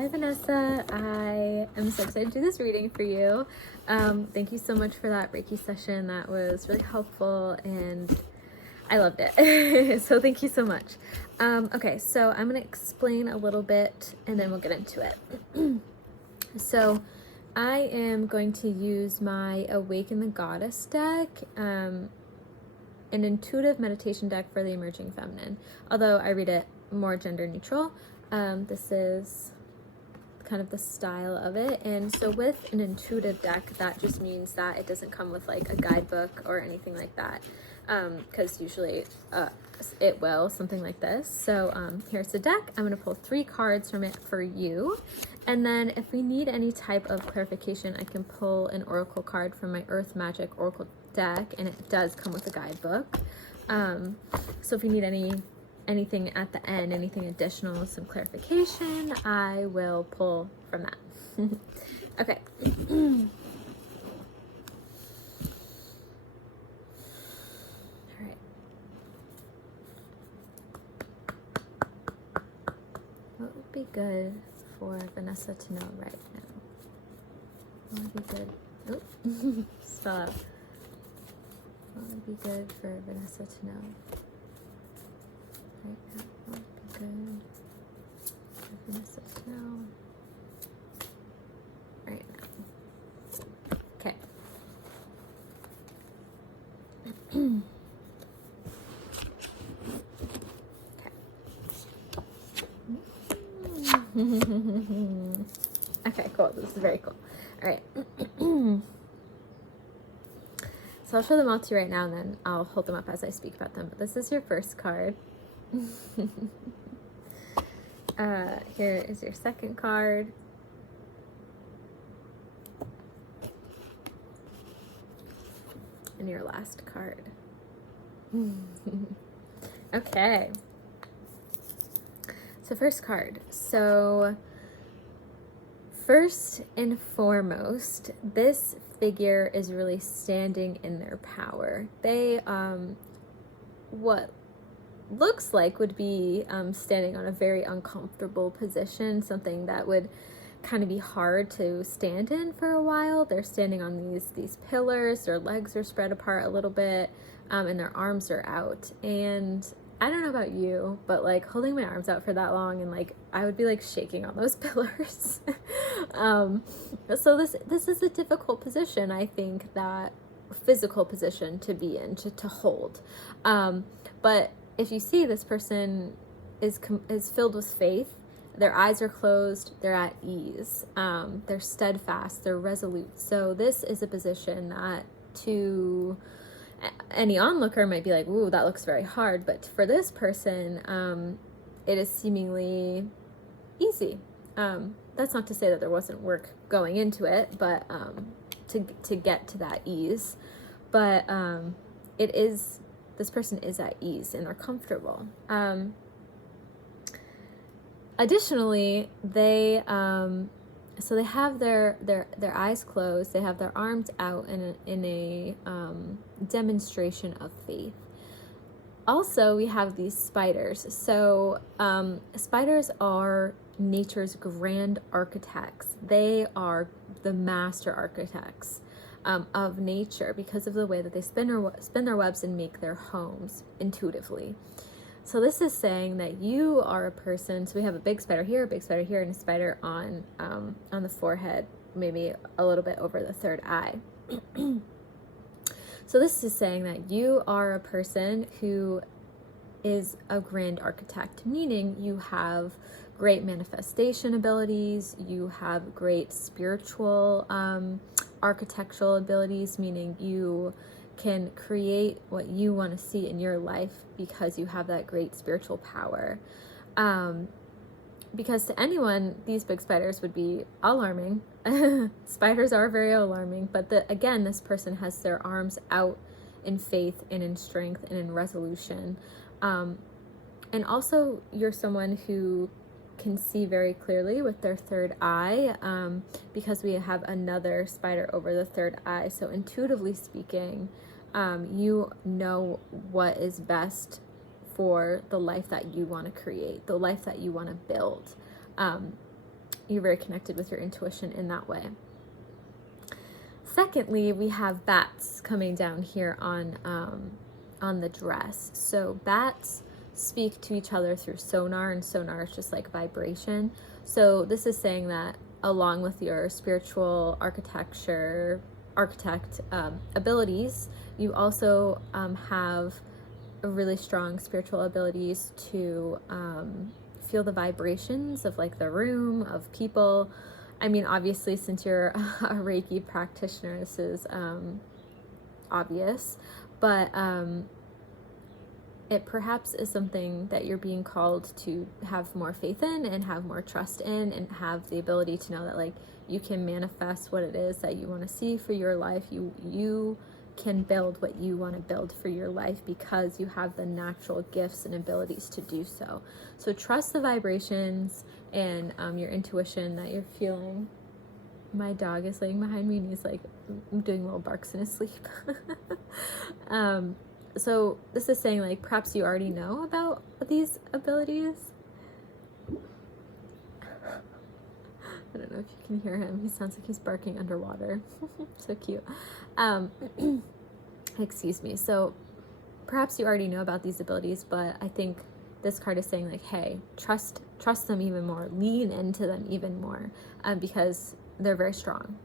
Hi Vanessa, I am so excited to do this reading for you. Thank you so much for that Reiki session. That was really helpful and I loved it. So thank you so much. Okay, so I'm going to explain a little bit and then we'll get into it. So I am going to use my Awaken the Goddess deck, an intuitive meditation deck for the emerging feminine, although I read it more gender neutral. This is kind of the style of it. And so with an intuitive deck, that just means that it doesn't come with like a guidebook or anything like that, because usually it will, something like this. So here's the deck. I'm going to pull 3 cards from it for you, and then if we need any type of clarification, I can pull an oracle card from my Earth Magic Oracle deck, and it does come with a guidebook. So if you need anything at the end, anything additional, some clarification, I will pull from that. Okay. All right. What would be good for Vanessa to know right now? What would be good? Oh, spell out. What would be good for Vanessa to know right now? What would be good for Vanessa to know right now? Okay. Okay, cool. This is very cool. All right. So I'll show them all to you right now, and then I'll hold them up as I speak about them. But this is your first card. Here is your second card. And your last card. Okay. So first card. So first and foremost, this figure is really standing in their power. They, what looks like would be standing on a very uncomfortable position, something that would kind of be hard to stand in for a while. They're standing on these pillars, their legs are spread apart a little bit, and their arms are out. And I don't know about you, but like holding my arms out for that long, and like I would be like shaking on those pillars. So this is a difficult position, I think, that physical position to be in, to hold. But if you see, this person is filled with faith. Their eyes are closed, they're at ease, they're steadfast, they're resolute. So this is a position that to any onlooker might be like, ooh, that looks very hard. But for this person, it is seemingly easy. That's not to say that there wasn't work going into it, but to get to that ease. But this person is at ease and they're comfortable. Additionally, they have their eyes closed, they have their arms out in a demonstration of faith. Also, we have these spiders. So spiders are nature's grand architects. They are the master architects of nature because of the way that they spin their webs and make their homes intuitively. So this is saying that you are a person. So we have a big spider here, and a spider on the forehead, maybe a little bit over the third eye. So this is saying that you are a person who is a grand architect, meaning you have great manifestation abilities, you have great spiritual architectural abilities, meaning you can create what you want to see in your life because you have that great spiritual power. Because to anyone, these big spiders would be alarming. Spiders are very alarming, but again, this person has their arms out in faith and in strength and in resolution. And also, you're someone who can see very clearly with their third eye, because we have another spider over the third eye. So intuitively speaking, you know what is best for the life that you want to create, the life that you want to build. you're very connected with your intuition in that way. Secondly, we have bats coming down here on the dress. So bats speak to each other through sonar, and sonar is just like vibration. So this is saying that along with your spiritual architect abilities, you also have really strong spiritual abilities to feel the vibrations of like the room, of people. I mean, obviously, since you're a Reiki practitioner, this is obvious, but it perhaps is something that you're being called to have more faith in and have more trust in, and have the ability to know that like you can manifest what it is that you want to see for your life. You can build what you want to build for your life because you have the natural gifts and abilities to do so. So trust the vibrations and your intuition that you're feeling. My dog is laying behind me and he's like doing little barks in his sleep. So this is saying like perhaps you already know about these abilities. I don't know if you can hear him. He sounds like he's barking underwater. So cute. Excuse me. So perhaps you already know about these abilities, but I think this card is saying like, hey, trust them even more, lean into them even more, because they're very strong.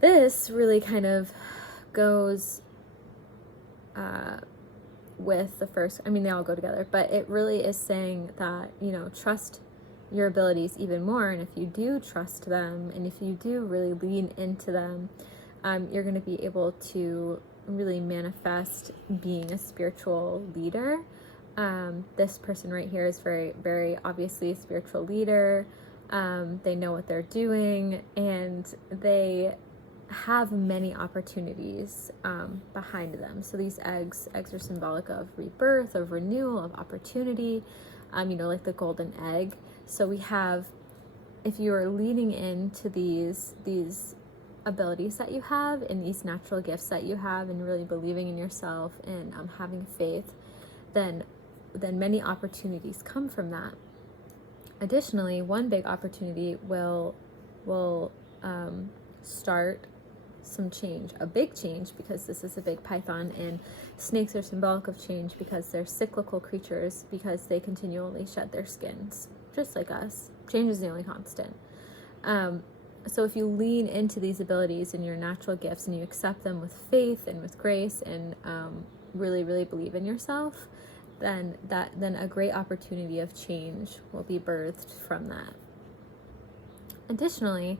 This really kind of goes with the first, I mean, they all go together, but it really is saying that, you know, trust your abilities even more. And if you do trust them, and if you do really lean into them, you're going to be able to really manifest being a spiritual leader. This person right here is very, very obviously a spiritual leader. They know what they're doing, and they have many opportunities behind them. So these eggs are symbolic of rebirth, of renewal, of opportunity, you know, like the golden egg. So we have, if you are leaning into these abilities that you have and these natural gifts that you have, and really believing in yourself and having faith, then many opportunities come from that. Additionally, one big opportunity will start some change, a big change, because this is a big python, and snakes are symbolic of change because they're cyclical creatures, because they continually shed their skins, just like us. Change is the only constant. So if you lean into these abilities and your natural gifts, and you accept them with faith and with grace, and really, really believe in yourself, then a great opportunity of change will be birthed from that. Additionally,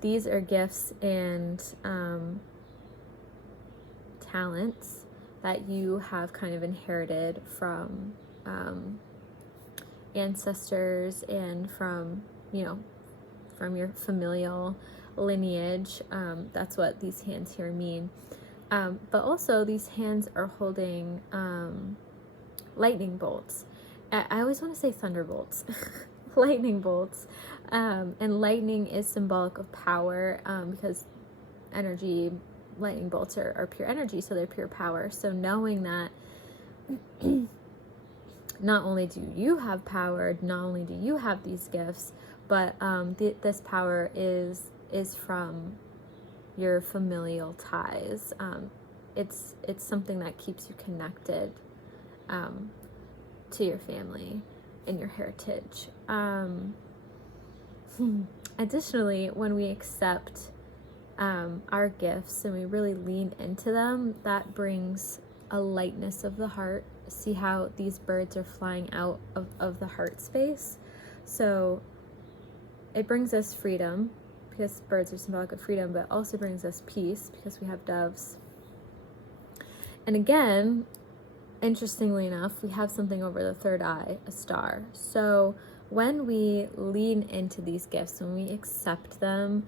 these are gifts and talents that you have kind of inherited from ancestors and from, you know, from your familial lineage. That's what these hands here mean. But also these hands are holding lightning bolts. I always want to say thunderbolts. Lightning bolts. And lightning is symbolic of power, because energy, lightning bolts are pure energy, so they're pure power. So knowing that not only do you have power, not only do you have these gifts, but this power is from your familial ties. It's something that keeps you connected to your family and your heritage. Additionally, when we accept our gifts and we really lean into them, that brings a lightness of the heart. See how these birds are flying out of the heart space? So it brings us freedom, because birds are symbolic of freedom, but also brings us peace because we have doves. And again, interestingly enough, we have something over the third eye, a star. So when we lean into these gifts, when we accept them,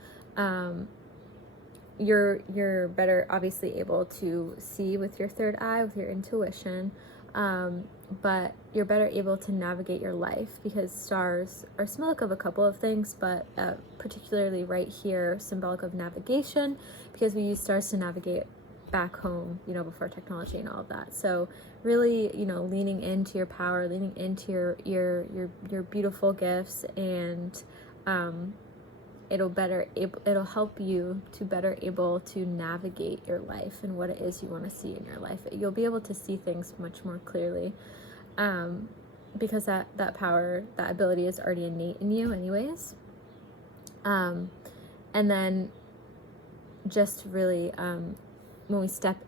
you're better obviously able to see with your third eye, with your intuition, but you're better able to navigate your life, because stars are symbolic of a couple of things, but particularly right here, symbolic of navigation, because we use stars to navigate back home, you know, before technology and all of that. So really, you know, leaning into your power, leaning into your beautiful gifts, and it'll help you to better able to navigate your life and what it is you want to see in your life. You'll be able to see things much more clearly, because that power, that ability is already innate in you anyways. And then just really, when we step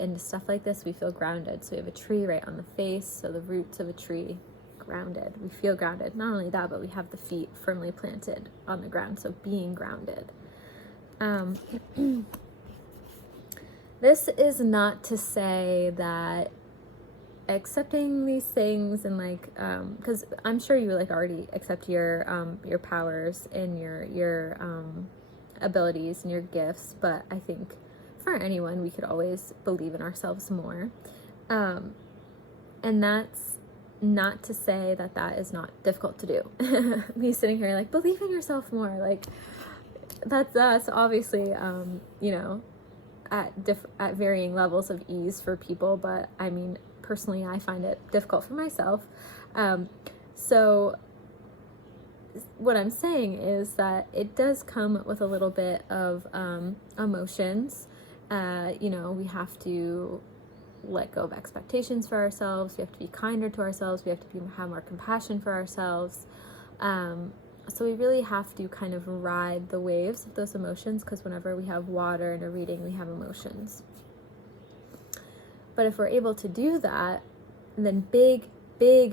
into stuff like this, we feel grounded. So we have a tree right on the face, so the roots of a tree, grounded. We feel grounded. Not only that, but we have the feet firmly planted on the ground, so being grounded. This is not to say that accepting these things and like, because I'm sure you like already accept your powers and your abilities and your gifts, but I think for anyone, we could always believe in ourselves more. And that's not to say that is not difficult to do. Me sitting here like, believe in yourself more, like that's obviously, you know, at varying levels of ease for people, but I mean, personally, I find it difficult for myself. So what I'm saying is that it does come with a little bit of emotions. You know, we have to let go of expectations for ourselves. We have to be kinder to ourselves. We have to have more compassion for ourselves. So we really have to kind of ride the waves of those emotions, because whenever we have water in a reading, we have emotions. But if we're able to do that, then big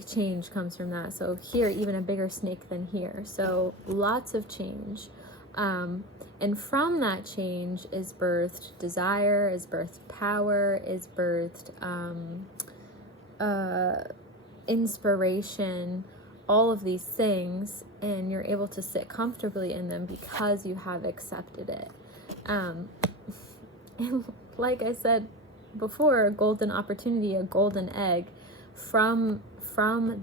change comes from that. So here, even a bigger snake than here. So lots of change. And from that change is birthed desire, is birthed power, is birthed inspiration, all of these things, and you're able to sit comfortably in them because you have accepted it. And like I said before, a golden opportunity, a golden egg, from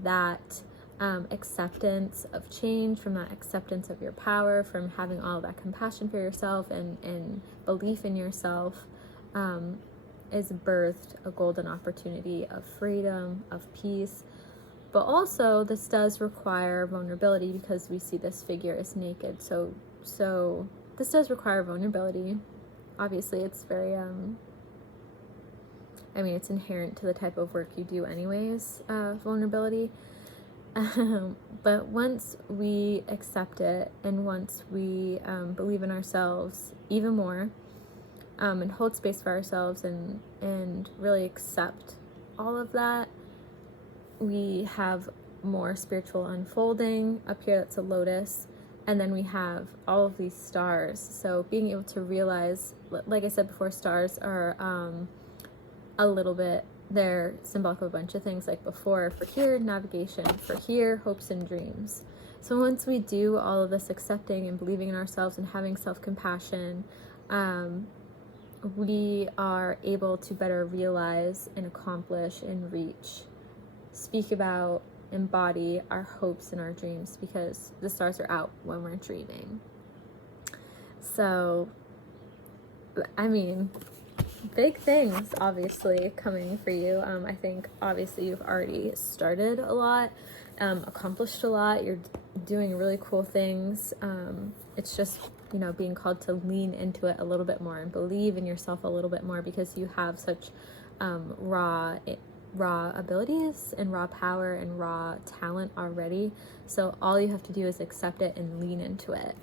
that acceptance of change, from that acceptance of your power, from having all that compassion for yourself and belief in yourself, is birthed a golden opportunity of freedom, of peace. But also, this does require vulnerability, because we see this figure is naked. So this does require vulnerability. Obviously, it's very I mean, it's inherent to the type of work you do anyways, vulnerability. But once we accept it, and once we believe in ourselves even more, and hold space for ourselves, and really accept all of that, we have more spiritual unfolding. Up here, that's a lotus. And then we have all of these stars. So being able to realize, like I said before, stars are a little bit, they're symbolic of a bunch of things like before. For here, navigation. For here, hopes and dreams. So once we do all of this accepting and believing in ourselves and having self-compassion, we are able to better realize and accomplish and reach, speak about, embody our hopes and our dreams, because the stars are out when we're dreaming. So, I mean, big things obviously coming for you. I think obviously you've already started a lot, accomplished a lot. You're doing really cool things. It's just, you know, being called to lean into it a little bit more and believe in yourself a little bit more, because you have such raw abilities and raw power and raw talent already. So all you have to do is accept it and lean into it.